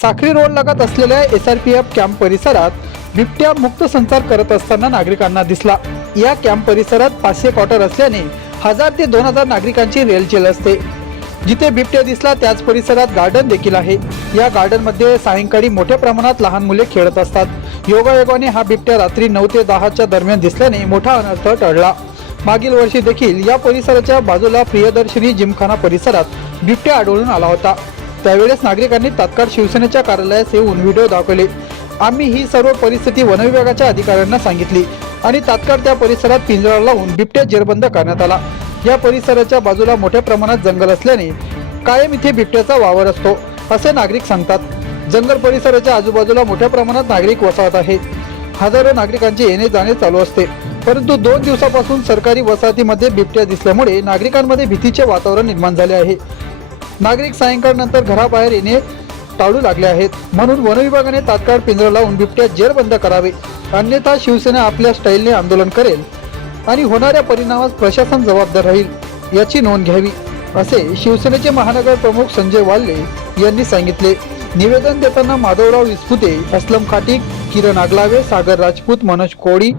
साखरी road लगत असलेल्या SRPF camp परिसरात बिबट्या मुक्त संचार करत असताना नागरिकांना दिसला। या कॅम्प परिसरात 500 क्वार्टर असल्याने 1000 ते 2000 नागरिकांची रेलचेल असते। जिथे बिबट्या दिसला त्याच परिसरात गार्डन देखील आहे। या गार्डन मध्ये सायंकाळी मोठ्या प्रमाणात लहान मुले खेळत असतात। योगायोगाने हा बिबट्या रात्री 9 ते 10 च्या दरम्यान दिसल्याने मोठा अनर्थ टळला। मागील वर्षी देखील या परिसराच्या बाजूला प्रियदर्शनी जिमखाना परिसरात बिबट्या आढळून आला होता। त्यावेळेस नागरिकांनी तात्काळ शिवसेनेच्या कार्यालयास येऊन व्हिडिओ दाखवले। आम्ही ही सर्व परिस्थिती वन विभागाच्या अधिकाऱ्यांना सांगितली आणि तात्काळ त्या परिसरात पिंजरा लावून बिबट्या जेरबंद करण्यात आला। या परिसराच्या बाजूला मोठ्या प्रमाणात जंगल असल्याने कायम इथे बिबट्याचा वावर असतो असे नागरिक सांगतात। जंगल परिसराच्या आजूबाजूला मोठ्या प्रमाणात नागरिक वसाहत आहे। हजारो नागरिकांचे येणे जाणे चालू असते, परंतु 2 दिवसापासून सरकारी वसाहतीमध्ये बिबट्या दिसल्यामुळे नागरिकांमध्ये भीतीचे वातावरण निर्माण झाले आहे। नागरिक सायंकाळनंतर घराबाहेर येणे टाळू लागले आहेत। म्हणून वन विभागाने तात्काळ पिंजरा लावून बिबट्या जेरबंद करावे, अन्यथा शिवसेना आपल्या स्टाईलने आंदोलन करेल आणि होणाऱ्या परिणामास प्रशासन जबाबदार राहील याची नोंद घ्यावी, असे शिवसेनेचे महानगर प्रमुख संजय वाल्ले यांनी सांगितले। निवेदन देताना माधवराव विस्पुते, असलम खाटीक, किरण आगलावे, सागर राजपूत, मनोज कोळी,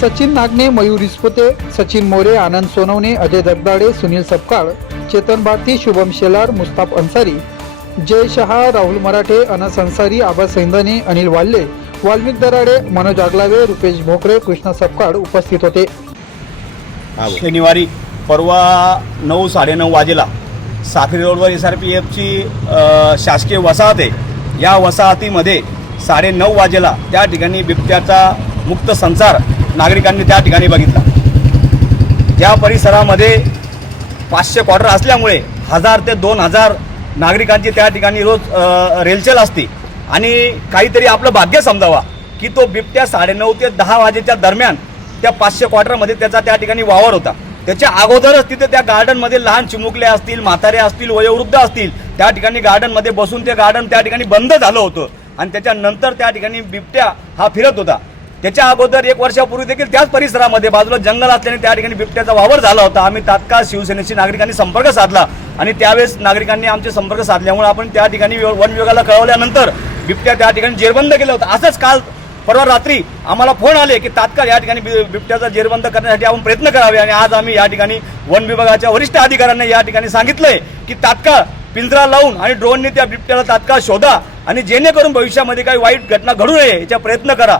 सचिन नागने, मयूर विस्पुते, सचिन मोरे, आनंद सोनवणे, अजय दगदाडे, सुनील सपकाळ, चेतन भारती, शुभम शेलार, मुस्ताफ अन्सारी, जय शहा, राहुल मराठे, अनस अन्सारी, आबास सैंदाने, अनिल वाल्ले, वाल्मिक दराडे, मनोज आगलावे, रुपेश भोकरे, कृष्णा सपकाळ उपस्थित होते। शनिवारी परवा 9 साडेनऊ वाजेला साखरी रोडवर SRPFची शासकीय वसाहत आहे। या वसाहतीमध्ये 9:30 वाजेला त्या ठिकाणी बिबट्याचा मुक्त संचार नागरिकांनी त्या ठिकाणी बघितला। त्या परिसरामध्ये 500 क्वार्टर असल्यामुळे 1000 ते 2000 नागरिकांची त्या ठिकाणी रोज रेलचेल असते आणि काहीतरी आपलं भाग्य समजावा की तो बिबट्या 9:30 ते 10 वाजेच्या दरम्यान त्या 500 क्वार्टरमध्ये त्याचा त्या ठिकाणी वावर होता। त्याच्या अगोदरच तिथे त्या गार्डनमध्ये लहान चिमुकले असतील, म्हातारे असतील, वयोवृद्ध असतील, त्या ठिकाणी गार्डनमध्ये बसून ते गार्डन त्या ठिकाणी बंद झालं होतं आणि त्याच्यानंतर त्या ठिकाणी बिबट्या हा फिरत होता। त्याच्या अगोदर 1 वर्षापूर्वी देखील त्याच परिसरामध्ये बाजूला जंगल असल्याने त्या ठिकाणी बिबट्याचा वावर झाला होता। आम्ही तात्काळ शिवसेनेशी नागरिकांनी संपर्क साधला आणि त्यावेळेस नागरिकांनी आमचे संपर्क साधल्यामुळे आपण त्या ठिकाणी वन विभागाला कळवल्यानंतर बिबट्या त्या ठिकाणी जेरबंद केलं होतं। असंच काल परवा रात्री आम्हाला फोन आले की तात्काळ या ठिकाणी बिबट्याचा जेरबंद करण्यासाठी आपण प्रयत्न करावे आणि आज आम्ही या ठिकाणी वन विभागाच्या वरिष्ठ अधिकाऱ्यांना या ठिकाणी सांगितलंय की तात्काळ पिंजरा लावून आणि ड्रोनने त्या बिबट्याला तात्काळ शोधा आणि जेणेकरून भविष्यामध्ये काही वाईट घटना घडू नये याचा प्रयत्न करा।